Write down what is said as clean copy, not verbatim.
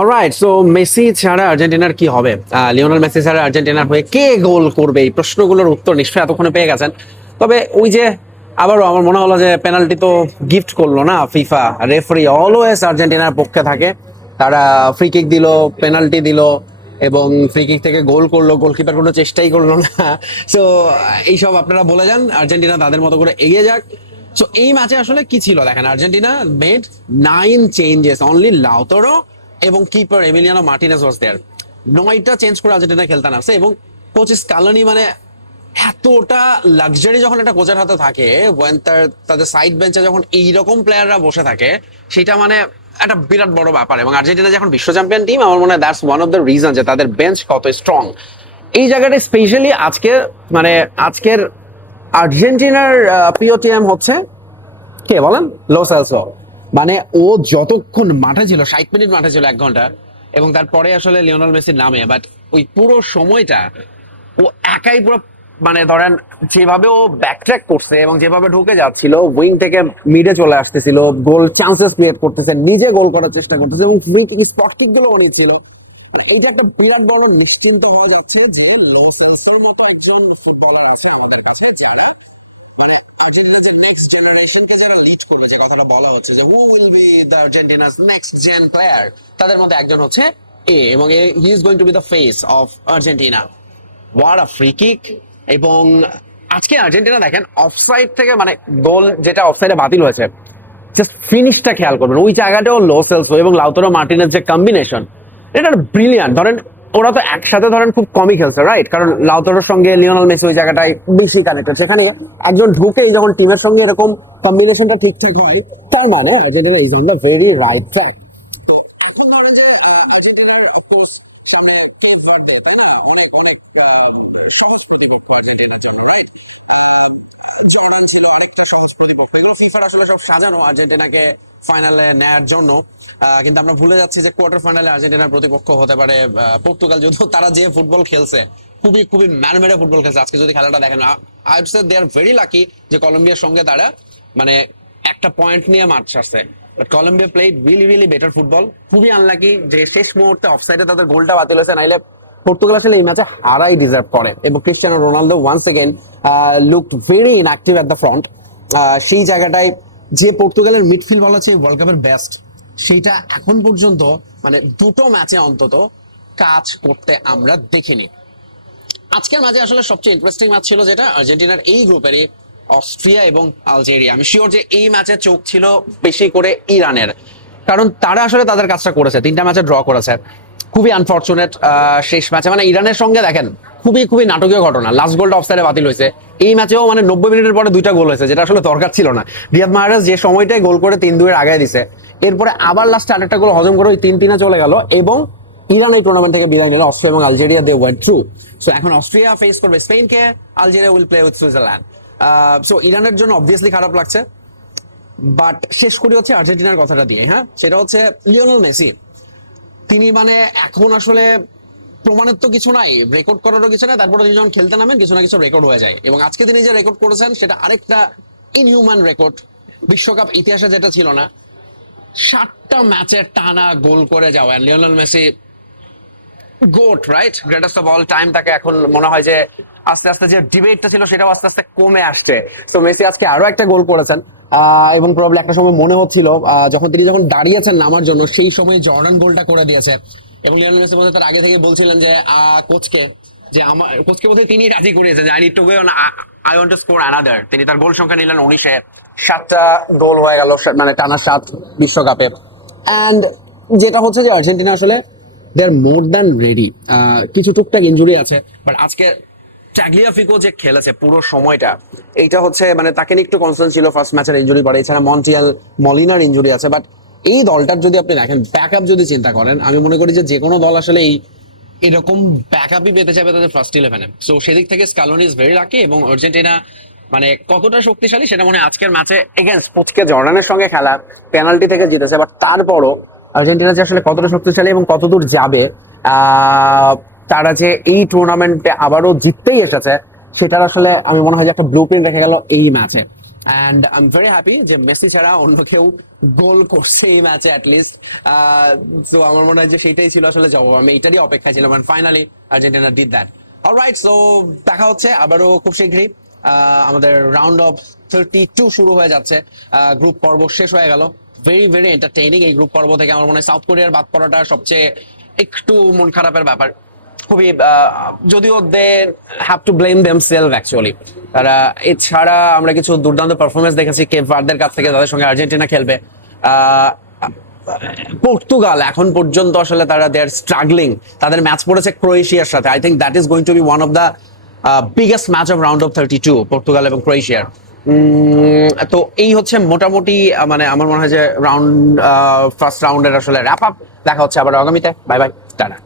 Alright, so Messi ছাড়া আর্জেন্টিনার কি হবে? লিওনেল মেসি ছাড়া আর্জেন্টিনার হয়ে কে গোল করবে? এই প্রশ্নগুলোর উত্তর নিশ্চয়ই এতক্ষণে পেয়ে গেছেন। তবে ওই যে আবারও আমার মনে হলো যে পেনাল্টি তো গিফট করলো না ফিফা। রেফারি অলওয়েজ আর্জেন্টিনার পক্ষে থাকে। তারা ফ্রি কিক দিল, পেনাল্টি দিল এবং ফ্রি কিক থেকে গোল করলো, গোলকিপার কোনো চেষ্টাই করলো না। সো এইসব আপনারা বলে যান, আর্জেন্টিনা তাদের মতো করে এগিয়ে যাক। সো এই ম্যাচে আসলে কি ছিল দেখেন, Argentina made 9 changes, only Lautaro এবং কিপার এমিলিয়ানো মার্টিনেজ ওয়াজ দেয়ার। 9টা চেঞ্জ করে আর্জেন্টিনা খেলতে নামছে এবং কোচ স্কালোনি মানে এতটা লাক্সারি যখন একটা কোচের হাতে থাকে, when তাদের সাইড বেঞ্চে যখন এইরকম প্লেয়াররা বসে থাকে, সেটা মানে একটা বিরাট বড় ব্যাপার। এবং আর্জেন্টিনা যখন বিশ্ব চ্যাম্পিয়ন টিম, আমার মনে হয় that's one of the reason যে তাদের বেঞ্চ কত স্ট্রং। এই জায়গাটা স্পেশালি আজকে মানে আজকের আর্জেন্টিনার প্রিয় টিম হচ্ছে কে বলেন? Lo Celso. মানে ও যতক্ষণ মাঠে ছিল, 60 মিনিট মাঠে ছিল, 1 ঘন্টা, এবং তারপরে আসলে লিওনেল মেসির নামে, বাট ওই পুরো সময়টা ও একাই পুরো মানে ধরেন যেভাবে ও ব্যাকট্র্যাক করছে এবং যেভাবে ঢুকে যাচ্ছিল, উইং থেকে মিডে চলে আসতেছিল, গোল চান্সেস ক্রিয়েট করতেছে, নিজে গোল করার চেষ্টা করতেছে এবং স্পট কিক গুলো অনেক ছিল। এইটা একটা বিরাট বড় নিশ্চিন্ত হয়ে যাচ্ছে যে লো সেলসের মতো একজন ফুটবলার আছে আমাদের কাছে, যারা মানে আর্জেন্টিনার যে নেক্সট জেনারেশনকে যারা লিড করবে, যে কথাটা বলা হচ্ছে যে who will be the Argentina's next gen player, তাদের মধ্যে একজন হচ্ছে এবং he is going to be the face of Argentina. What a free kick! এবং আজকে আর্জেন্টিনা দেখেন অফসাইড থেকে মানে গোল যেটা অফসাইডে বাতিল হয়েছে, জাস্ট ফিনিশটা খেয়াল করবেন, ওই জায়গাটাও লো সেলসো এবং লাউতারো মার্টিনেজ যে কম্বিনেশন, এটা ব্রিলিয়ান্ট। ধরেন ওরা তো একসাথে ধরেন খুব কমই খেলছে, রাইট? কারণ লাউতারোর সঙ্গে লিওনেল মেসি ওই জায়গাটায় বেশি কানেক্টেড। সেখানে একজন ঢুকেই যখন টিমের সঙ্গে এরকম কম্বিনেশনটা ঠিকঠাক হয়, তার মানে Argentina is on the very right track. তো এখন ধরেন যে আর্জেন্টিনার অফকোর্স সামনে কেপ ভার্দে, তাই না? অনেক অনেক সহজ প্রতিপক্ষ আর্জেন্টিনার জন্য, রাইট? জর্ডান ছিল আরেকটা সহজ প্রতিপক্ষ। এগুলো ফিফার আসলে সব সাজানো আর্জেন্টিনাকে ফাইনালে নেয়ার জন্য। কিন্তু আমরা ভুলে যাচ্ছি যে কোয়ার্টার ফাইনালে আর্জেন্টিনার প্রতিপক্ষ হতে পারে পর্তুগাল। যদিও তারা যে ফুটবল খেলছে, খুবই খুবই ম্যানমেডে ফুটবল খেলছে। আজকে যদি খেলাটা দেখেন, I would say they are very lucky যে কলম্বিয়ার সঙ্গে তারা মানে একটা পয়েন্ট নিয়ে মাঠ ছাড়ছে। But Colombia played really really better football. খুবই আনলাকি যে শেষ মুহূর্তে অফসাইডে তাদের গোলটা বাতিল হয়েছে, নাইলে পর্তুগাল আসলে এই ম্যাচে হারাই ডিজার্ভ করে। এবং Cristiano Ronaldo once again looked very inactive at the front. সেই জায়গাটায় যে পর্তুগালের মিডফিল্ড বলা হচ্ছে ওয়ার্ল্ড কাপের বেস্ট, সেইটা এখন পর্যন্ত মানে দুটো ম্যাচে অন্তত কাজ করতে আমরা দেখিনি। আজকের ম্যাচে আসলে সবচেয়ে ইন্টারেস্টিং ম্যাচ ছিল যেটা আর্জেন্টিনার এই গ্রুপেরই অস্ট্রিয়া এবং আলজেরিয়া। আমি শিওর যে এই ম্যাচে চোখ ছিল বেশি করে ইরানের, কারণ তারা আসলে তাদের কাজটা করেছে, 3টা ম্যাচে ড্র করেছে। খুবই আনফর্চুনেট শেষ ম্যাচে মানে ইরানের সঙ্গে দেখেন খুবই খুবই নাটকীয় ঘটনা, লাস্ট গোলটা অফসাইডে বাতিল হয়েছে। এই ম্যাচেও মানে 90 মিনিটের পরে 2টা গোল হয়েছে, যেটা আসলে দরকার ছিল না। রিয়াদ মাহরাজ যে সময়টাই গোল করে 3-2 আগায় দিছে, এরপরে আবার লাস্টে আরেকটা গোল হজম করে ওই 3-3 চলে গেল এবং ইরান এই টুর্নামেন্ট থেকে বিদায় নিল। অস্ট্রিয়া এবং Algeria they went through. So এখন অস্ট্রিয়া ফেস করবে স্পেনকে, Algeria will play with Switzerland. So ইরানের জন্য অবভিয়াসলি খারাপ লাগছে। বাট শেষ করি হচ্ছে আর্জেন্টিনার কথাটা দিয়ে, হ্যাঁ, সেটা হচ্ছে লিওনেল মেসি। তিনি মানে এখন আসলে প্রমাণের তো কিছু নাই, রেকর্ড করারও কিছু নাই, তারপরে তিনি যখন খেলতে নামেন কিছু না কিছু রেকর্ড হয়ে যায়। এবং আজকে তিনি যে রেকর্ড করেছেন সেটা আরেকটা ইনহিউম্যান রেকর্ড, বিশ্বকাপ ইতিহাসে যেটা ছিল না। 7টা ম্যাচে টানা গোল করে যাওয়া Lionel Messi goat, right? Greatest of all time. তাকে এখন মনে হয় যে আস্তে আস্তে যে ডিবেটটা ছিল সেটাও আস্তে আস্তে কমে আসছে। তো মেসি আজকে আরো একটা গোল করেছেন এবং প্রবাবলি একটা সময় মনে হচ্ছিল যখন তিনি দাঁড়িয়েছেন নামার জন্য, সেই সময় জর্ডান গোলটা করে দিয়েছে। এবং লিওনেল মেসি বলতে তার আগে থেকে বলছিলেন যে কোচকে, যে আমার কোচকে বলতে তিনি রাজি করিয়েছেন যে I need to go on, I want to score another. তিনি তার গোল সংখ্যা নিলেন 19-এ, 7টা গোল হয়ে গেল, মানে টানা 7 বিশ্বকাপে। অ্যান্ড যেটা হচ্ছে যে আর্জেন্টিনা আসলে দে আর মোর দ্যান রেডি। কিছু টুকটাক ইনজুরি আছে, বাট আজকে ট্যাগলিয়াফিকো যে খেলেছে পুরো সময়টা, এইটা হচ্ছে মানে তাকে নিয়ে একটু কনসার্ন ছিল ফার্স্ট ম্যাচের ইনজুরি পরে। এছাড়া মন্টিয়াল মলিনার ইনজুরি আছে। বাট এই দলটার যদি আপনি দেখেন ব্যাকআপ যদি চিন্তা করেন, আমি মনে করি যে কোনো দল আসলে এরকম ব্যাকআপই পেতে চাইবে তাদের ফার্স্ট 11-এ। সো সেদিক থেকে স্কালোনি ইজ ভেরি লাকি। এবং আর্জেন্টিনা মানে কতটা শক্তিশালী সেটা মনে হয় আজকের ম্যাচে এগেইনস্ট পুচকে জর্ডানের সঙ্গে খেলা, পেনাল্টি থেকে জিতেছে। বাট তারপরও আর্জেন্টিনা যে আসলে কতটা শক্তিশালী এবং কতদূর যাবে, তারা যে এই টুর্নামেন্টে আবারও জিততেই এসেছে, সেটার আসলে আমি মনে হয় যে একটা ব্লু প্রিন্ট রেখে গেল এই ম্যাচে। And I am very happy যে মেসি ছাড়া অন্য কেউ গোল করছে এই ম্যাচে অ্যাটলিস্ট। তো আমার মনে হয় যে সেটাই ছিল আসলে জবাব, আমি এটারই অপেক্ষা ছিলাম, finally Argentina did that. Alright, so দেখা হচ্ছে আবারও খুব শীঘ্রই। আমাদের রাউন্ড অফ 32 শুরু হয়ে যাচ্ছে, গ্রুপ পর্ব শেষ হয়ে গেল। ভেরি ভেরি এন্টারটেইনিং এই গ্রুপ পর্ব থেকে। আমার মনে হয় সাউথ কোরিয়ার বাদ পড়াটা সবচেয়ে একটু মন খারাপের ব্যাপার। খুবই যদিও they have to blame them self actually. তারা এছাড়া আমরা কিছু দুর্দান্ত পারফরমেন্স দেখেছি কেপ ভার্দের কাছ থেকে, তাদের সঙ্গে আর্জেন্টিনা খেলবে। পর্তুগাল এখন পর্যন্ত আসলে তারা দে আর স্ট্রাগলিং, তাদের ম্যাচ পড়েছে ক্রোয়েশিয়ার সাথে। I think that is going to be one of the biggest match of round of 32, Portugal এবং ক্রোয়েশিয়ার। তো এই হচ্ছে মোটামুটি মানে আমার মনে হয় যে ফার্স্ট রাউন্ডের আসলে র্যাপ আপ। দেখা হচ্ছে আবার আগামীতে। Bye bye, tata.